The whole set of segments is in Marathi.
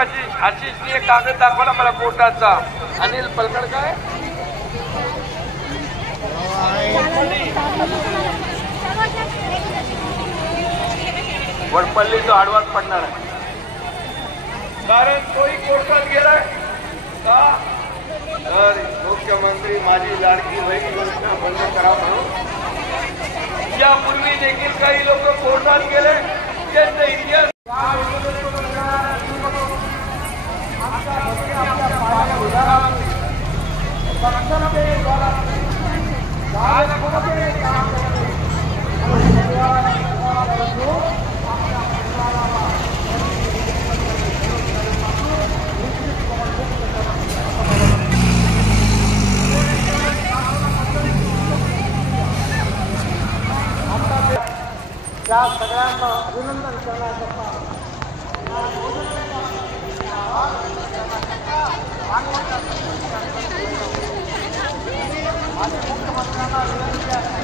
आशिषने कागद दाखवला मला कोर्टाचा. अनिल पलकड काय वडपल्ली तो आडवाच पडणार आहे, कारण तोही कोर्टात गेलाय का तर मुख्यमंत्री माझी लाडकी बहीण योजना बंद करा म्हणून. यापूर्वी देखील काही लोक कोर्टात गेले, त्यांचा इतिहास त्या सगळ्यांना अभिनंदन करण्याकरता मुख्यमंत्र्यांना विनंती आहे.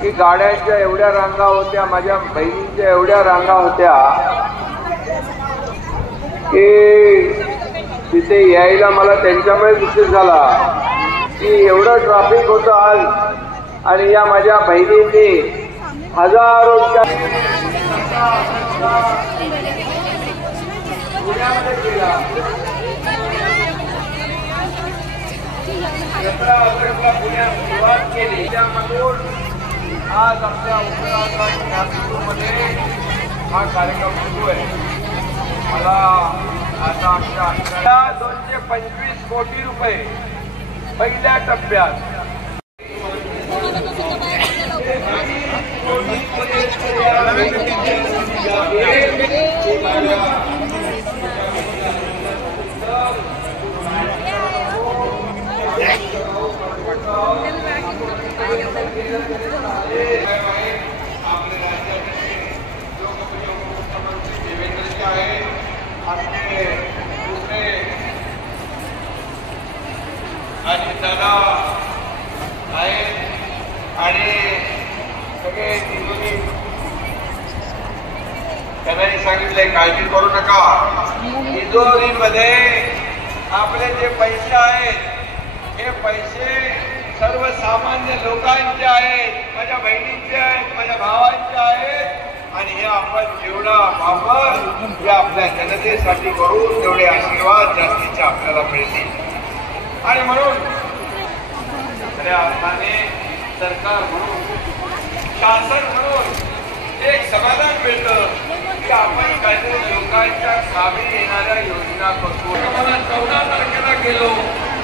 की गाड्यांच्या एवढ्या रांगा होत्या, माझ्या बहिणींच्या एवढ्या रांगा होत्या की तिथे यायला मला त्यांच्यामुळे उशीर झाला. की एवढं ट्रॅफिक होतं आज, आणि या माझ्या बहिणींनी हजारोच्या पुण्यामध्ये केला. 17 ऑगस्टला पुण्यात सुरुवात केली. त्यामधून आज आपल्या उपनगरामध्ये हा कार्यक्रम सुरू आहे. मला आता 225 कोटी रुपये पहिल्या टप्प्यात आणि दादा आहेत आणि सगळे तिघोनी त्यांनी सांगितले काळजी करू नका. तिजोरीमध्ये आपले जे पैसे आहेत हे पैसे सर्वसामान्य लोकांचे आहेत, माझ्या बहिणींचे आहेत, माझ्या भावांचे आहेत, आणि हे आपण जेवढा वापर हे आपल्या जनतेसाठी करू तेवढे आशीर्वाद जास्तीचे आपल्याला मिळतील. आणि म्हणून खऱ्या अर्थाने सरकार म्हणून, शासन म्हणून एक समाधान मिळतं की आपण काहीतरी लोकांच्या कामी येणाऱ्या योजना करतो. मला 14 तारखेला गेलो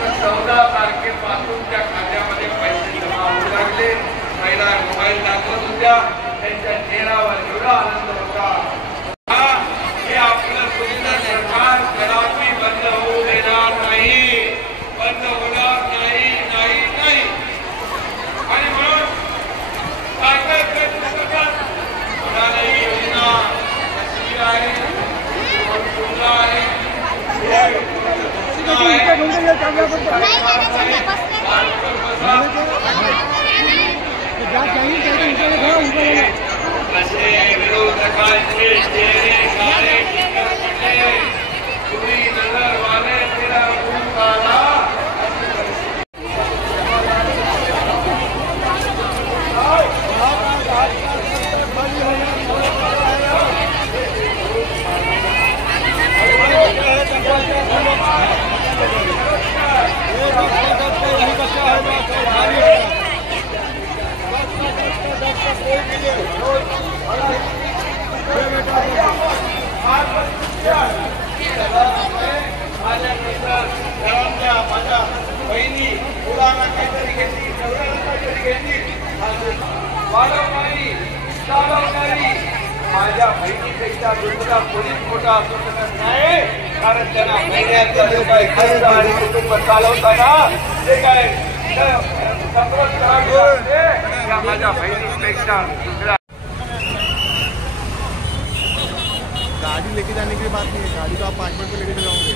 तर 14 तारखेपासून त्या खात्यामध्ये पैसे जमा होऊ लागले. महिला मोबाईल दाखवत होत्या, त्यांच्या चेहऱ्यावर एवढा आनंद होता. हे आपलं सुविधा सरकार कदापि बंद होऊ देणार नाही, बंद होणार नाही, नाही नाही. आणि म्हणून काय प्रयत्न करतात कोणालाही योजना कशी आहे, योजना आहे, कसे विरोधकांचे चेहरे काळे पडले, तुम्ही नजर वाले तेरा मुंह काला. माझ्या बहिणी मुलांना काहीतरी घेतली, नवऱ्याला काहीतरी घेतली, वाढवणारी चालवणारी माझ्या बहिणीपेक्षा दुसरा कोणीच मोठा असू शकत नाही. कारण त्यांना महिन्याचा जो काही खर्च आणि कुटुंब चालवताना ते काय समृद्ध त्या माझ्या बहिणीपेक्षा दुसऱ्या गाड़ी लेके जाने की बात नहीं है, गाड़ी तो आप 5 मिनट में लेके जाओगे।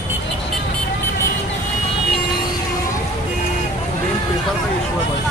मेन पेपर का इशू है बस।